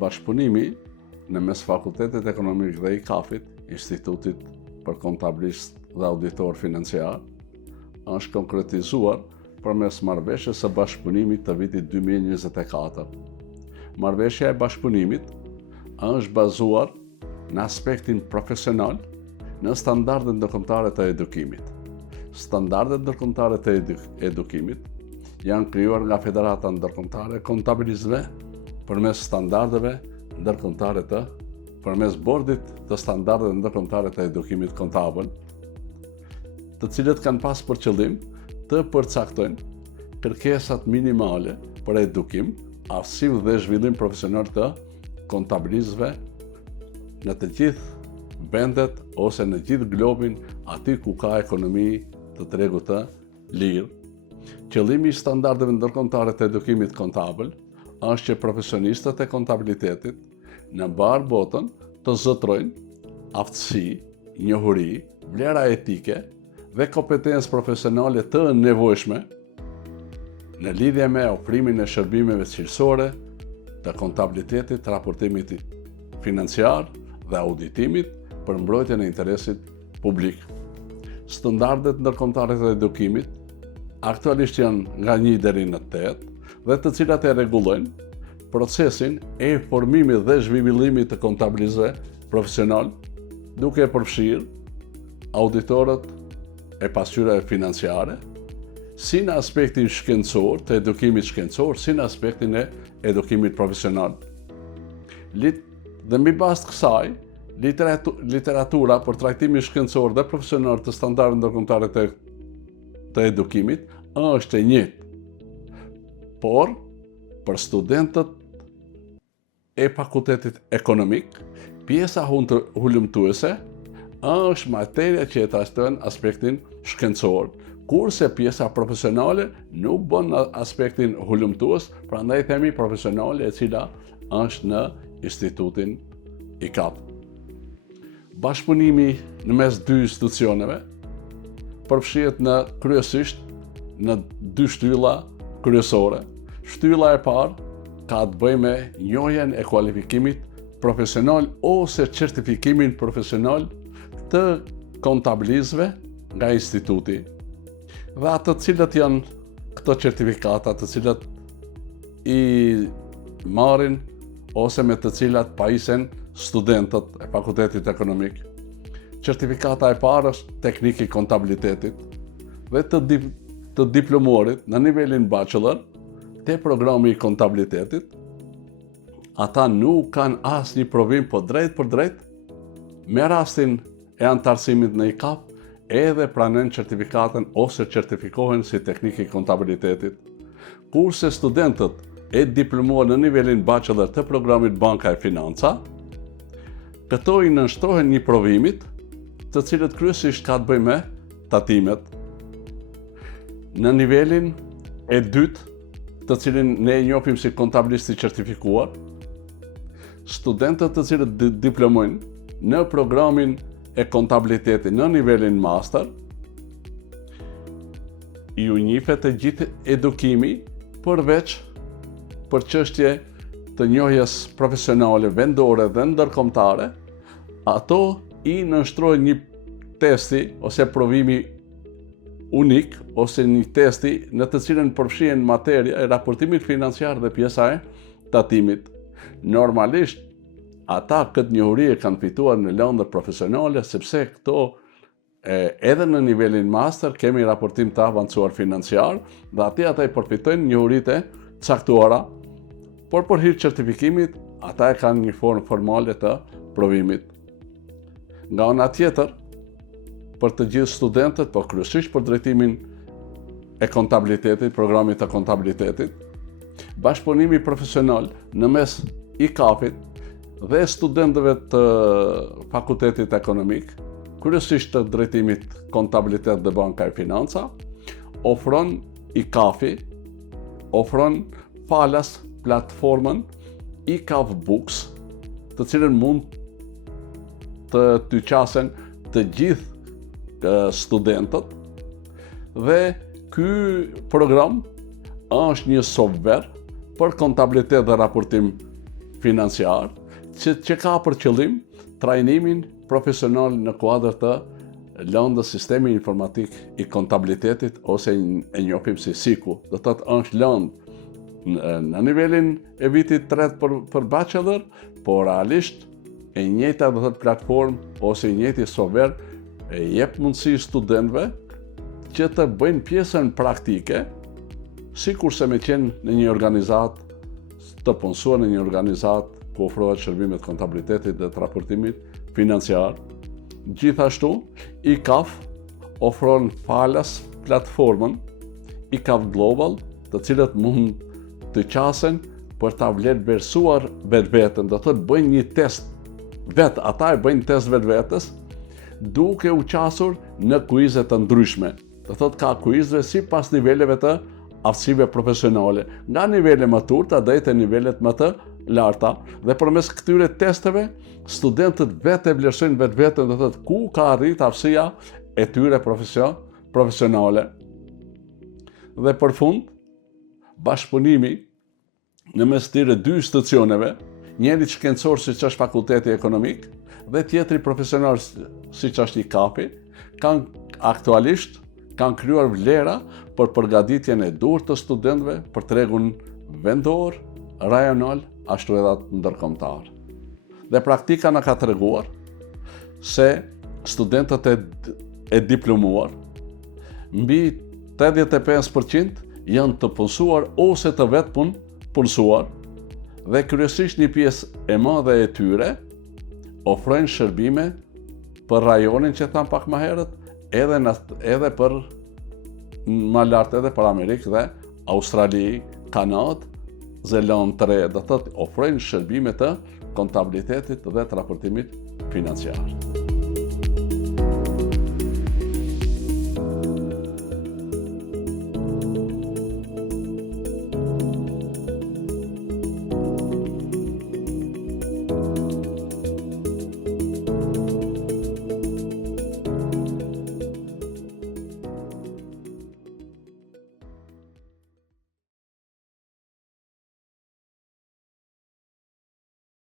bashkëpunimi në mes Fakultetit Ekonomik dhe IKAF-it, Institutit për Kontabilist dhe Auditor Financiar, është konkretizuar përmes marrëveshjes së bashkëpunimit të vitit 2024. Marrëveshja e bashkëpunimit është bazuar në aspektin profesional në standardet ndërkombëtare të edukimit. Standardet ndërkombëtare të edukimit janë krijuar nga Federata Ndërkombëtare e Kontabilistëve përmes standardeve ndërkombëtare përmes Bordit të Standardeve Ndërkombëtare të Edukimit Kontabël, të cilët kanë pas për qëllim të përcaktojnë kërkesat minimale për edukim, arsim dhe zhvillim profesional të kontabilistëve në të gjithë vendet ose në gjithë globin aty ku ka ekonomi të tregut të lirë. Qëllimi i standardeve ndërkombëtare të edukimit kontabël është që profesionistët e kontabilitetit në mbar botën të zotrojnë aftësi, njohuri, vlera etike dhe kompetencë profesionale të nevojshme në lidhje me ofrimin e shërbimeve cilësore të kontabilitetit, raportimit financiar dhe auditimit për mbrojtjen e interesit publik. Standardet ndërkombëtare të edukimit aktualisht janë nga 1 deri në 8 dhe të cilat e rregullojnë procesin e formimit dhe zhvillimit të kontabilistëve profesional, duke përfshirë auditorët e pasqyrave financiare, si në aspektin shkencor, të edukimit shkencor, si në aspektin e edukimit profesional. Dhe mbi bazë të kësaj, literatura për trajtimin shkencor dhe profesional të standardeve ndërkombëtare të edukimit është e njëjtë. Por, për studentët e fakultetit ekonomik, pjesa hulumtuese është materia që e trajton aspektin shkencor, kurse pjesa profesionale nuk bën aspektin hulumtues, prandaj themi profesionale e cila është në institutin IKAF. Bashkëpunimi në mes 2 institucioneve përfshihet kryesisht në 2 shtylla kryesore. Shtylla e parë ka të bëjë me njohjen e kualifikimit profesional ose certifikimin profesional të kontabilistëve nga instituti. Dhe ato të cilët janë këto certifikata, të cilët i marrin ose me të cilat pajisen studentët e fakultetit ekonomik. Certifikata e parë është teknik i kontabilitetit dhe të diplomuarit në nivelin bachelor te programi i kontabilitetit. Ata nuk kanë asnjë provim, po drejt për drejt me rastin e antarësimit në IKAF edhe pranojnë certifikatën ose certifikohen si teknik i kontabilitetit. Kurse studentët e diplomuar në nivelin bachelor të programit Banka e Financa, këto i nënshtrohen një provimit, të cilët kryesisht ka të bëjë me tatimet. Në nivelin e dytë, të cilin ne e njohim si kontabilist i certifikuar, studentët të cilët diplomojnë në programin e kontabilitetit në nivelin master, ju njihet të gjithë edukimi përveç për çështje të njohjes profesionale, vendore dhe ndërkombëtare, ato i nënshtrojnë një testi ose provimi unik ose një testi në të cilën përfshihen materia e raportimit financiar dhe pjesa e tatimit. Normalisht, ata këtë njohuri e kanë fituar në lëndë profesionale, sepse këto edhe në nivelin master kemi raportim të avancuar financiar dhe ata i përfitojnë njohuritë e caktuara, por për hir certifikimit, ata e kanë një formë formale të provimit. Nga ana tjetër, për të gjithë studentët, po kryesisht për drejtimin e kontabilitetit, programit të kontabilitetit, bashkëpunimi profesional në mes IKAF-it dhe studentëve të fakultetit ekonomik, kryesisht të drejtimit kontabilitet dhe Banka e Financa, ofron IKAF-i, ofron falas platformën IKAF Books, të cilën mund të tyqasen të gjithë studentët, dhe ky program është një software për kontabilitet dhe raportim financiar që ka për qëllim trajnimin profesional në kuadër të lëndës sistemi informatik i kontabilitetit ose e njohim si SIKU. Do të thotë është lëndë në nivelin e vitit 3 për bachelor, por realisht e njëjta do të thotë platformë ose i njëjti software e jep mundësi studentëve që të bëjnë pjesën praktike, sikurse me qenë në një organizat të punësuar në një organizat ku ofrohet shërbimet kontabilitetit dhe të raportimit financiar. Gjithashtu, ICAF ofron falas platformën ICAF Global, të cilët mund të qasen për ta vlerësuar vetveten, do të thotë bëjnë një test vetë, ata e bëjnë test vetvetes duke u qasur në kuize të ndryshme. Do të thotë ka kuizve sipas niveleve të aftësive profesionale, nga nivele më të ulta deri te nivelet më të larta, dhe përmes këtyre testeve studentët vetë e vlerësojnë vetveten, do të thotë ku ka arritur aftësia e tyre profesionale. Dhe për fund, bashkëpunimi në mes tyre dy institucioneve, njëri shkencor siç është Fakulteti Ekonomik dhe tjetri profesional siç është ICAF-i, aktualisht kanë krijuar vlera për përgatitjen e duhur të studentëve për tregun vendor, rajonal, ashtu edhe ndërkombëtar. Dhe praktika na ka treguar se studentët e diplomuar, mbi 85% janë të punësuar ose të vetë punësuar, dhe kryesisht një pjesë e madhe e tyre ofrojnë shërbime për rajonin që tham pak më herët, edhe për më lart edhe për Amerikë dhe Australi, Kanadë, Zelandë të Re, do të thotë ofrojnë shërbime të kontabilitetit dhe të raportimit financiar.